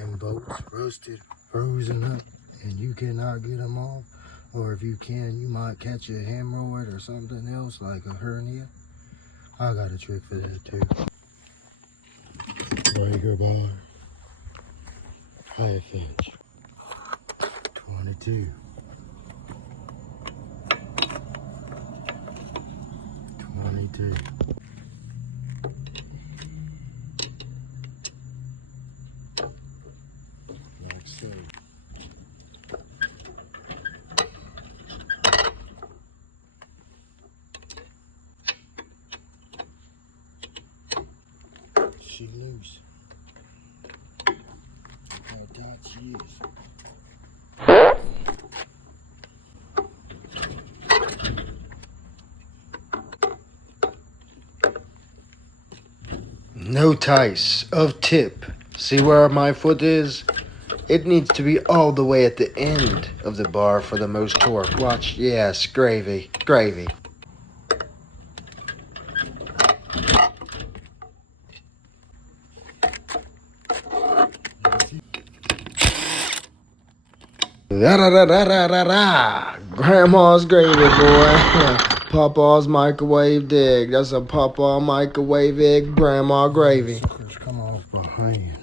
Them bolts roasted, frozen up, and you cannot get them off. Or if you can, you might catch a hemorrhoid or something else like a hernia. I got a trick for that too. Breaker bar. High finch. 22. 22. Like so. She loose. How tight she is. No tice of tip. See where my foot is? It needs to be all the way at the end of the bar for the most torque. Watch. Yes, gravy. Gravy. Da-da-da-da-da-da-da. Grandma's gravy, boy. Papa's microwave dig. That's a Papa microwave egg, Grandma gravy. Suckers come off behind.